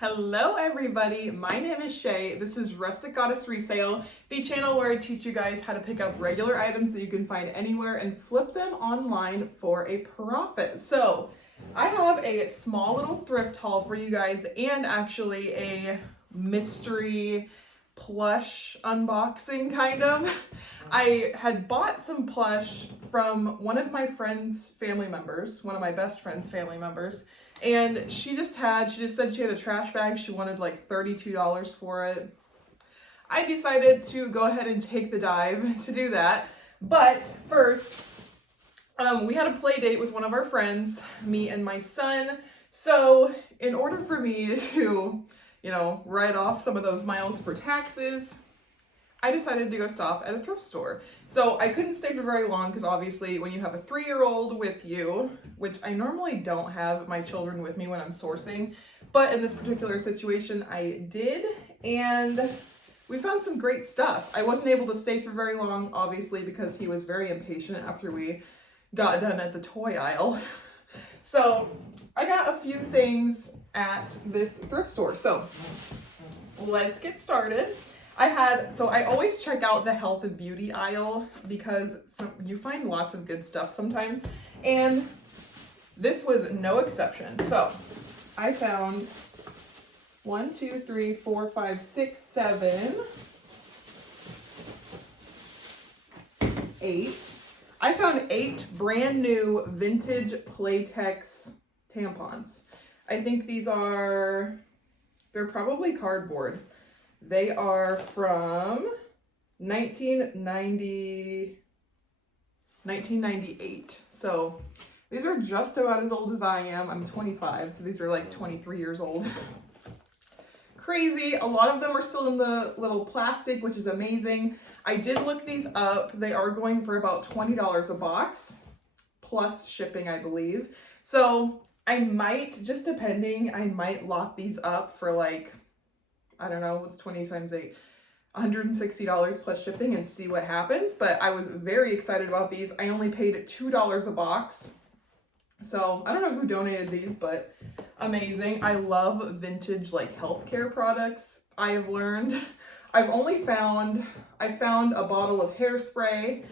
Hello everybody, my name is Shay. This is Rustic Goddess Resale, the channel where I teach you guys how to pick up regular items that you can find anywhere and flip them online for a profit. So I have a small little thrift haul for you guys and actually a mystery plush unboxing kind of. I had bought some plush from one of my friend's family members, one of my best friend's family members. And she just said she had a trash bag. She wanted like $32 for it. I decided to go ahead and take the dive to do that. But first, we had a play date with one of our friends, me and my son. So in order for me to, write off some of those miles for taxes, I decided to go stop at a thrift store. So I couldn't stay for very long because obviously when you have a 3-year-old with you, which I normally don't have my children with me when I'm sourcing, but in this particular situation I did, and we found some great stuff. I wasn't able to stay for very long, obviously, because he was very impatient after we got done at the toy aisle. So I got a few things at this thrift store. So let's get started. I always check out the health and beauty aisle because you find lots of good stuff sometimes, and this was no exception. So I found 1, 2, 3, 4, 5, 6, 7, 8. I found 8 brand new vintage Playtex tampons. I think they're probably cardboard. They are from 1998. So these are just about as old as I am. I'm 25, so these are like 23 years old. Crazy. A lot of them are still in the little plastic, which is amazing. I did look these up. They are going for about $20 a box, plus shipping, I believe. So I might, just depending, I might lock these up for like, I don't know, what's 20 times 8? $160 plus shipping and see what happens. But I was very excited about these. I only paid $2 a box. So I don't know who donated these, but amazing. I love vintage like healthcare products. I have learned. I found a bottle of hairspray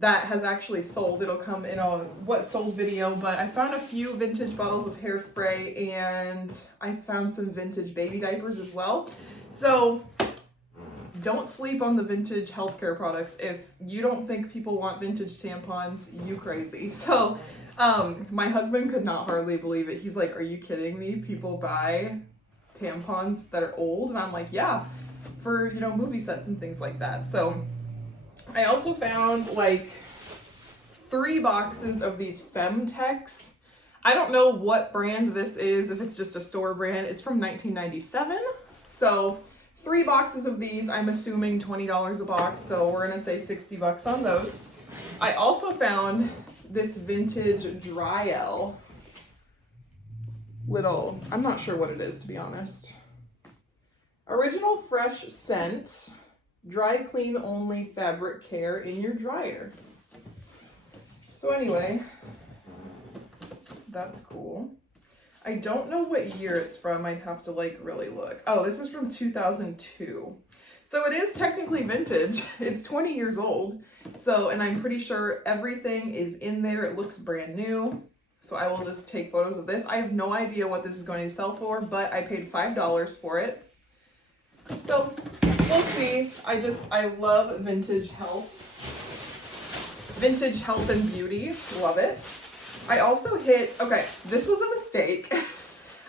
that has actually sold. It'll come in a what sold video, but I found a few vintage bottles of hairspray and I found some vintage baby diapers as well. So don't sleep on the vintage healthcare products. If you don't think people want vintage tampons, you crazy. So my husband could not hardly believe it. He's like, "Are you kidding me? People buy tampons that are old?" And I'm like, "Yeah, for, movie sets and things like that." So I also found like 3 boxes of these Femtex. I don't know what brand this is, if it's just a store brand. It's from 1997. So 3 boxes of these, I'm assuming $20 a box. So we're gonna say $60 on those. I also found this vintage Dryel little, I'm not sure what it is, to be honest. Original fresh scent. Dry clean only fabric care in your dryer. So anyway, that's cool. I don't know what year it's from. I'd have to like really look. Oh, this is from 2002. So it is technically vintage. It's 20 years old. So, and I'm pretty sure everything is in there. It looks brand new. So I will just take photos of this. I have no idea what this is going to sell for, but I paid $5 for it. So we'll see. I love vintage health and beauty. Love it. I also okay, this was a mistake.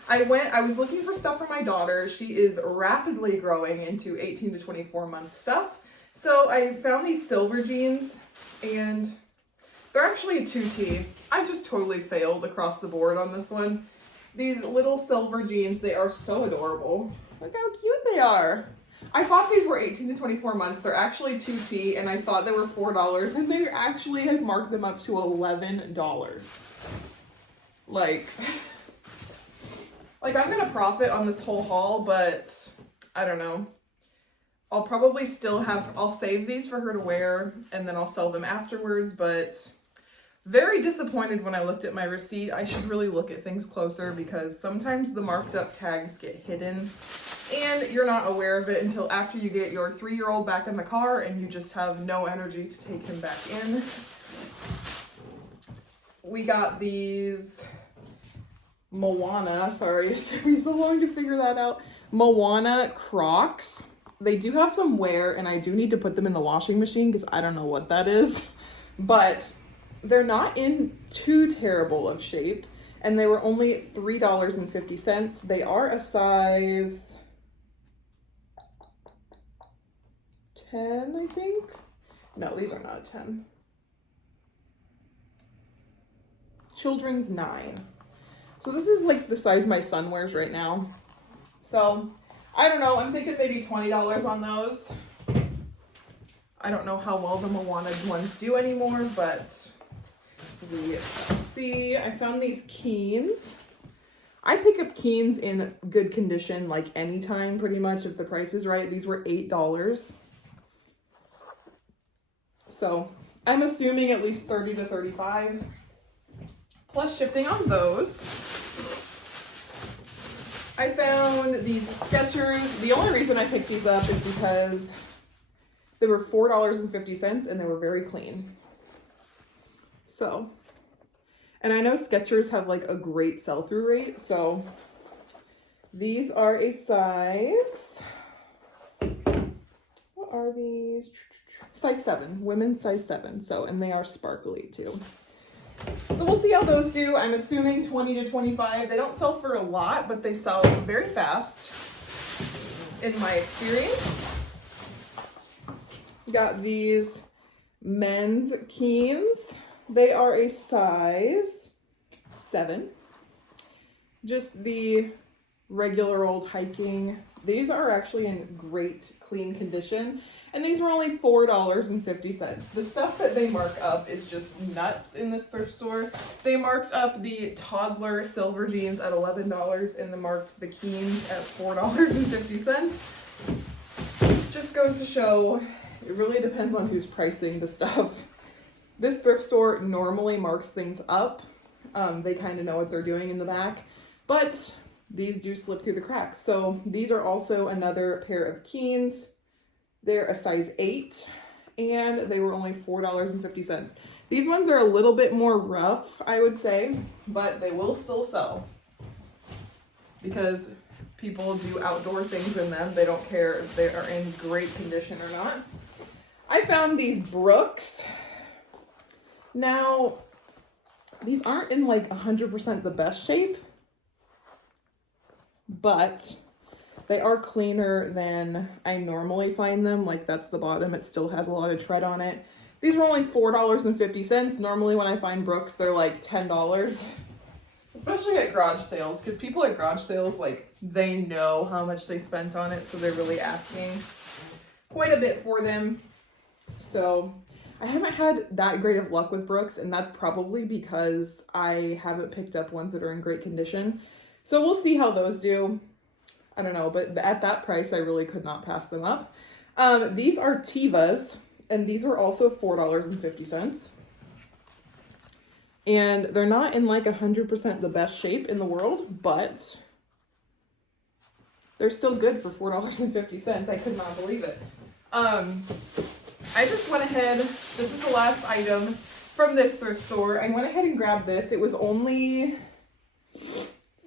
I was looking for stuff for my daughter. She is rapidly growing into 18 to 24 month stuff. So I found these silver jeans and they're actually a 2T. I just totally failed across the board on this one. These little silver jeans, they are so adorable. Look how cute they are. I thought these were 18 to 24 months. They're actually 2T, and I thought they were $4, and they actually had marked them up to $11. Like I'm gonna profit on this whole haul, but I don't know. I'll probably I'll save these for her to wear, and then I'll sell them afterwards, but Very disappointed when I looked at my receipt. I should really look at things closer because sometimes the marked up tags get hidden and you're not aware of it until after you get your 3-year-old back in the car and you just have no energy to take him back in. We got these Moana, sorry, it took me so long to figure that out. Moana Crocs. They do have some wear and I do need to put them in the washing machine because I don't know what that is. But they're not in too terrible of shape and they were only $3.50. They are a size 10, I think. No, these are not a 10. Children's 9. So this is like the size my son wears right now. So I don't know, I'm thinking maybe $20 on those. I don't know how well the Moana ones do anymore, but we see. I found these Keens. I pick up Keens in good condition like anytime pretty much if the price is right. These were $8. So I'm assuming at least 30 to 35 plus shipping on those. I found these Skechers. The only reason I picked these up is because they were $4.50 and they were very clean. So, and I know Skechers have like a great sell-through rate. So these are a size, what are these? Size 7, women's size 7. So, and they are sparkly too. So we'll see how those do. I'm assuming 20 to 25. They don't sell for a lot, but they sell very fast in my experience. Got these men's Keens. They are a size 7. Just the regular old hiking. These are actually in great clean condition. And these were only $4.50. The stuff that they mark up is just nuts in this thrift store. They marked up the toddler silver jeans at $11 and they marked the Keens at $4.50. Just goes to show it really depends on who's pricing the stuff. This thrift store normally marks things up. They kind of know what they're doing in the back, but these do slip through the cracks. So these are also another pair of Keens. They're a size 8 and they were only $4.50. These ones are a little bit more rough, I would say, but they will still sell because people do outdoor things in them. They don't care if they are in great condition or not. I found these Brooks. Now, these aren't in like 100% the best shape, but they are cleaner than I normally find them. Like that's the bottom. It still has a lot of tread on it. These were only $4.50. Normally when I find Brooks, they're like $10. Especially at garage sales, because people at garage sales, like they know how much they spent on it. So they're really asking quite a bit for them. So I haven't had that great of luck with Brooks, and that's probably because I haven't picked up ones that are in great condition. So we'll see how those do. I don't know, but at that price, I really could not pass them up. These are Tevas, and these are also $4.50. And they're not in like 100% the best shape in the world, but they're still good for $4.50. I could not believe it. I just went ahead, this is the last item from this thrift store. I went ahead and grabbed this. It was only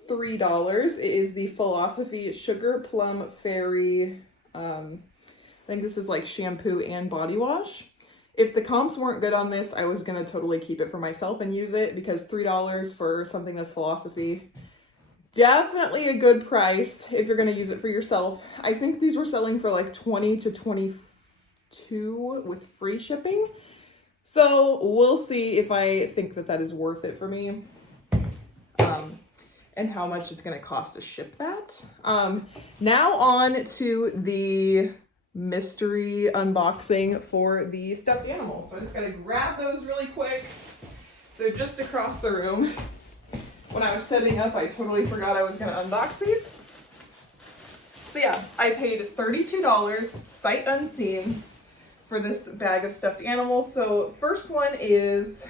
$3. It is the Philosophy Sugar Plum Fairy. I think this is like shampoo and body wash. If the comps weren't good on this, I was going to totally keep it for myself and use it because $3 for something that's Philosophy, definitely a good price if you're going to use it for yourself. I think these were selling for like 20 to 22 with free shipping. So we'll see if I think that that is worth it for me. And how much it's going to cost to ship that. Now on to the mystery unboxing for the stuffed animals. So I just got to grab those really quick. They're just across the room. When I was setting up, I totally forgot I was going to unbox these. So yeah, I paid $32 sight unseen for this bag of stuffed animals. So first one is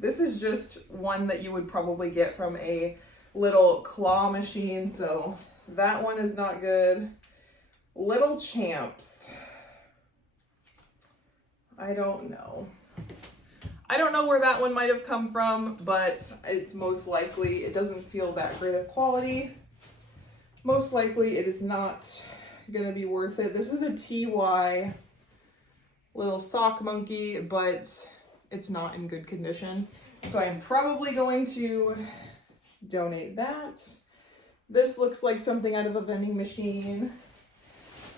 This is just one that you would probably get from a little claw machine, so that one is not good. Little Champs. I don't know. I don't know where that one might have come from, but it's most likely, it doesn't feel that great of quality. Most likely it is not gonna be worth it. This is a TY little sock monkey, but it's not in good condition. So I'm probably going to donate that. This looks like something out of a vending machine.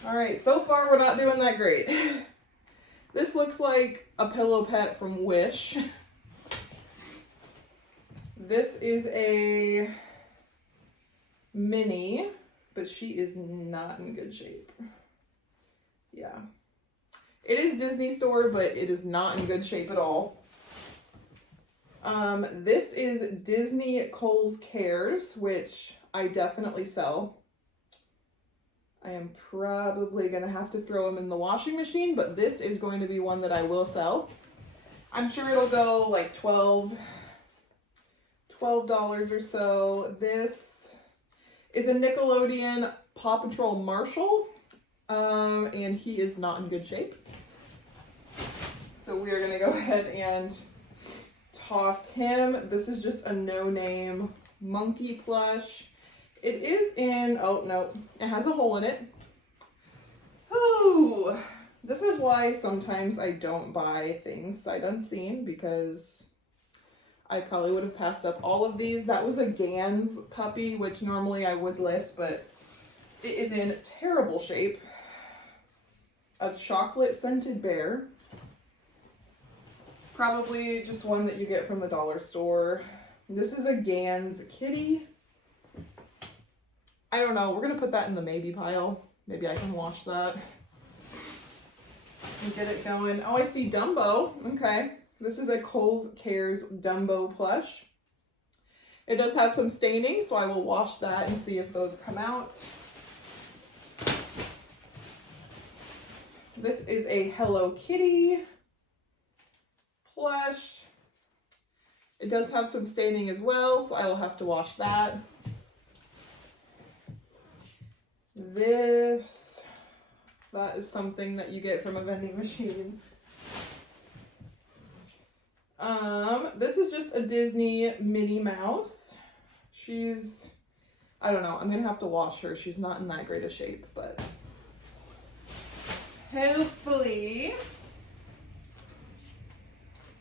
All right, so far we're not doing that great. This looks like a pillow pet from Wish. This is a Minnie, but she is not in good shape. Yeah. It is Disney store, but it is not in good shape at all. This is Disney Kohl's Cares, which I definitely sell. I am probably going to have to throw them in the washing machine, but this is going to be one that I will sell. I'm sure it'll go like $12 or so. This is a Nickelodeon Paw Patrol Marshall, and he is not in good shape. So we are going to go ahead and toss him. This is just a no-name monkey plush. It is in, oh no, it has a hole in it. Oh, this is why sometimes I don't buy things sight unseen, because I probably would have passed up all of these. That was a Gans puppy, which normally I would list, but it is in terrible shape. A chocolate scented bear. Probably just one that you get from the dollar store. This is a Gans kitty. I don't know. We're going to put that in the maybe pile. Maybe I can wash that and get it going. Oh, I see Dumbo. Okay. This is a Kohl's Cares Dumbo Plush. It does have some staining, so I will wash that and see if those come out. This is a Hello Kitty plush. It does have some staining as well, so I will have to wash that. That is something that you get from a vending machine. This is just a Disney Minnie Mouse. She's, I don't know, I'm gonna have to wash her. She's not in that great a shape, but hopefully.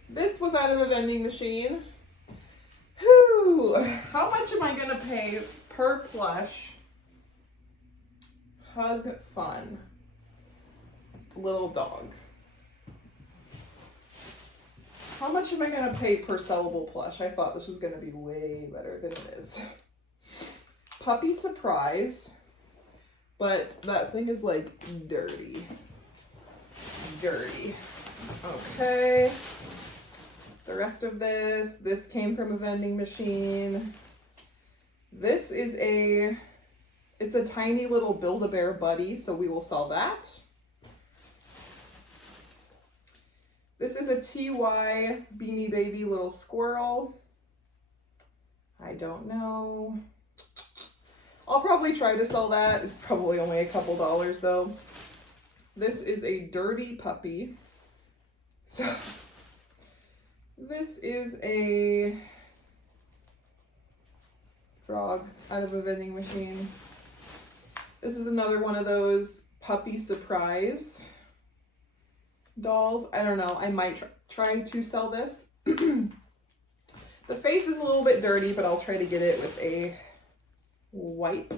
This was out of a vending machine. Whew, how much am I gonna pay per plush? Hug Fun. Little dog. How much am I going to pay per sellable plush? I thought this was going to be way better than it is. Puppy Surprise. But that thing is like dirty. Dirty. Okay. The rest of this came from a vending machine. This is it's a tiny little Build-A-Bear buddy, so we will sell that. This is a TY Beanie Baby little squirrel. I don't know. I'll probably try to sell that. It's probably only a couple dollars though. This is a dirty puppy. So this is a frog out of a vending machine. This is another one of those Puppy Surprise dolls. I don't know. I might try to sell this. The face is a little bit dirty, but I'll try to get it with a wipe.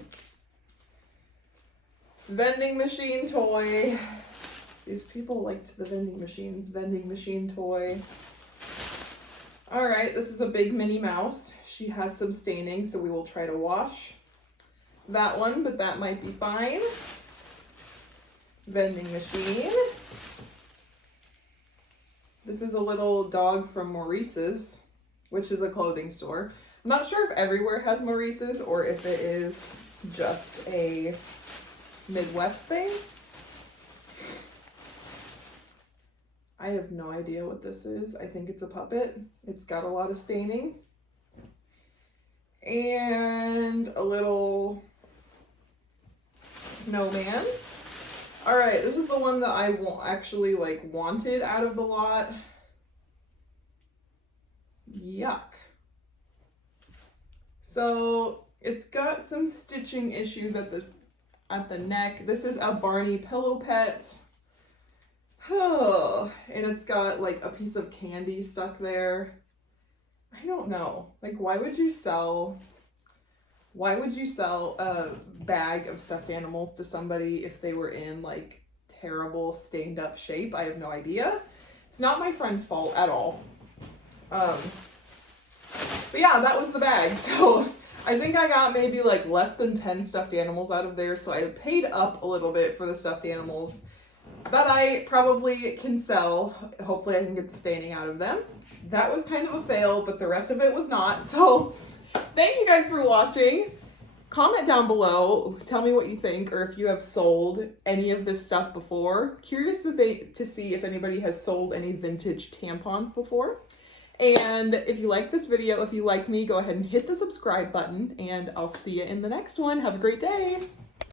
Vending machine toy. These people liked the vending machines. Vending machine toy. All right, this is a big Minnie Mouse. She has some staining, so we will try to wash that one, but that might be fine. Vending machine. This is a little dog from Maurice's, which is a clothing store. I'm not sure if everywhere has Maurice's or if it is just a Midwest thing. I have no idea what this is. I think it's a puppet. It's got a lot of staining. And a little snowman. All right, this is the one that I actually like wanted out of the lot. Yuck. So it's got some stitching issues at the neck. This is a Barney Pillow Pet. Oh, and it's got like a piece of candy stuck there. I don't know. Like, why would you sell a bag of stuffed animals to somebody if they were in like terrible stained up shape? I have no idea. It's not my friend's fault at all. But yeah, that was the bag. So I think I got maybe like less than 10 stuffed animals out of there. So I paid up a little bit for the stuffed animals that I probably can sell. Hopefully I can get the staining out of them. That was kind of a fail, but the rest of it was not. So thank you guys for watching. Comment down below, tell me what you think, or if you have sold any of this stuff before. Curious to see if anybody has sold any vintage tampons before. And if you like this video, if you like me, go ahead and hit the subscribe button, and I'll see you in the next one. Have a great day.